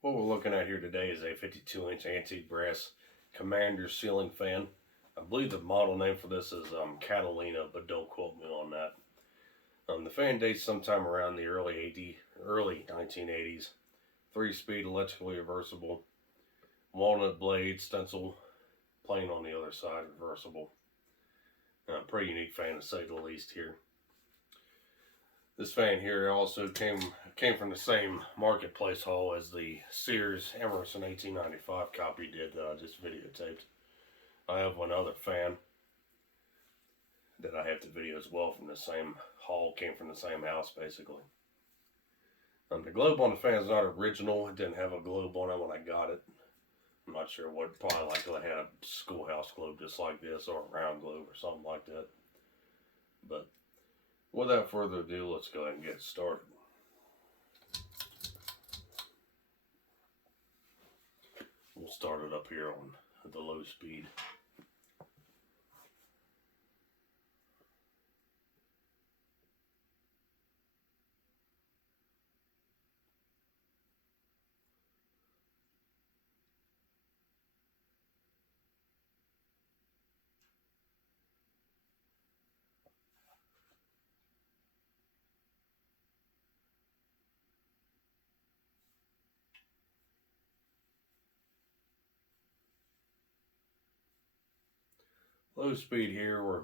What we're looking at here today is a 52-inch antique brass Commander ceiling fan. I believe the model name for this is Catalina, but don't quote me on that. The fan dates sometime around the early 1980s. 3-speed electrically reversible, walnut blade stencil, plain on the other side, reversible. Pretty unique fan to say the least here. This fan here also came from the same marketplace haul as the Sears Emerson 1895 copy did that I just videotaped. I have one other fan that I have the video as well from the same haul, came from the same house basically. The globe on the fan is not original. It didn't have a globe on it when I got it. I'm not sure what, probably like I had a schoolhouse globe just like this or a round globe or something like that. But without further ado, let's go ahead and get started. We'll start it up here on the low speed. Low speed here, we're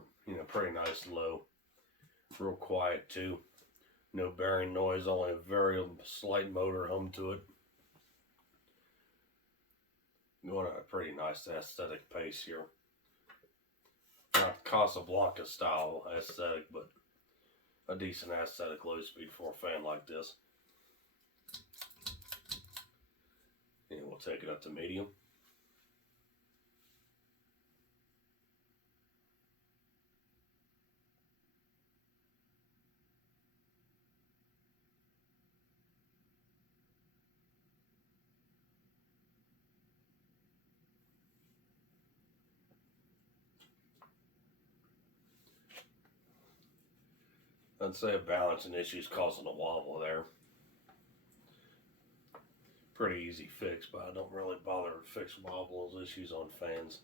pretty nice low. Real quiet too. No bearing noise, only a very slight motor hum to it. Going at a pretty nice aesthetic pace here. Not Casablanca style aesthetic, but a decent aesthetic low speed for a fan like this. And we'll take it up to medium. I'd say a balancing issue is causing a wobble there. Pretty easy fix, but I don't really bother to fix wobbles issues on fans.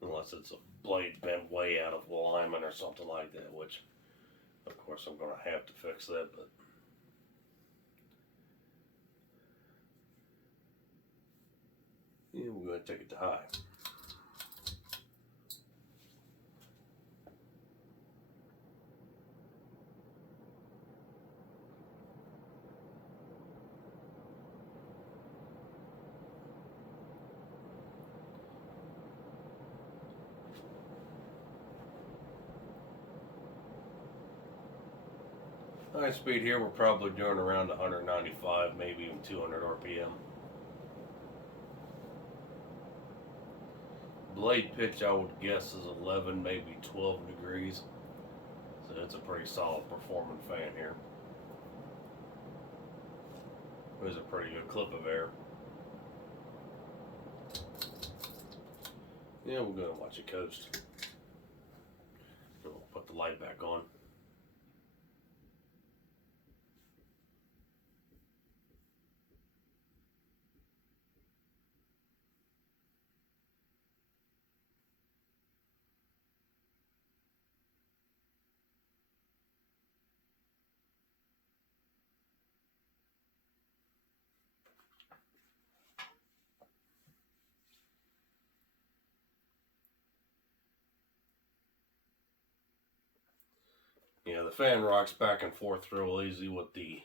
Unless it's a blade bent way out of alignment or something like that, which of course I'm going to have to fix that, but yeah, we're going to take it to high. High speed here, we're probably doing around 195, maybe even 200 RPM. Blade pitch, I would guess, is 11, maybe 12 degrees. So it's a pretty solid performing fan here. There's a pretty good clip of air. Yeah, we're going to watch it coast. We'll put the light back on. Yeah, the fan rocks back and forth real easy with the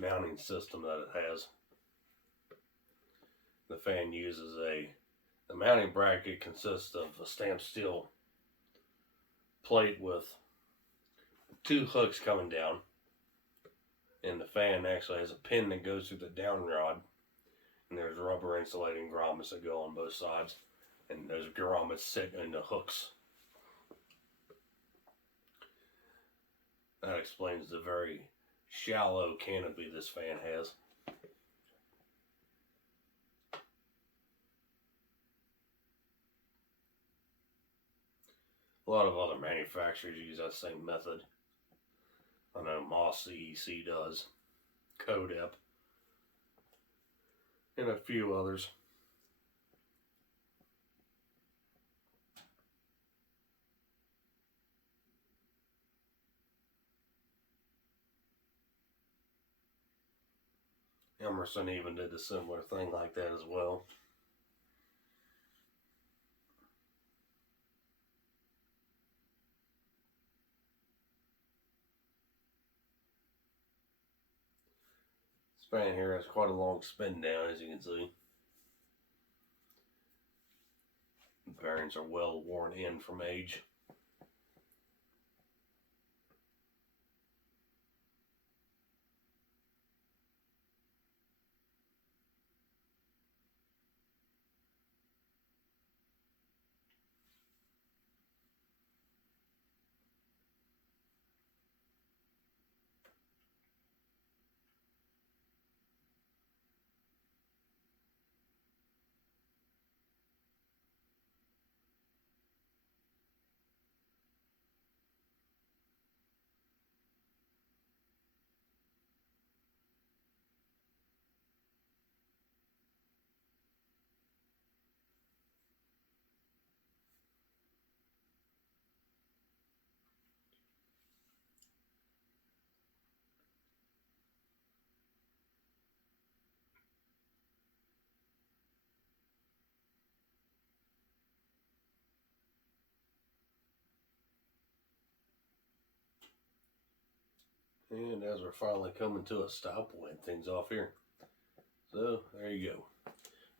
mounting system that it has. The fan uses the mounting bracket consists of a stamped steel plate with 2 hooks coming down, and the fan actually has a pin that goes through the down rod, and there's rubber insulating grommets that go on both sides, and those grommets sit in the hooks. That explains the very shallow canopy this fan has. A lot of other manufacturers use that same method. I know Moss CEC does. Codep, and a few others. Emerson even did a similar thing like that as well. This fan here has quite a long spin down, as you can see. The bearings are well worn in from age. And as we're finally coming to a stop, we'll end things off here. So, there you go.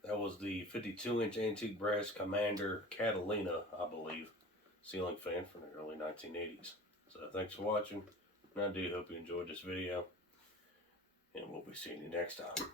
That was the 52-inch antique brass Commander Catalina, I believe, ceiling fan from the early 1980s. So, thanks for watching, and I do hope you enjoyed this video, and we'll be seeing you next time.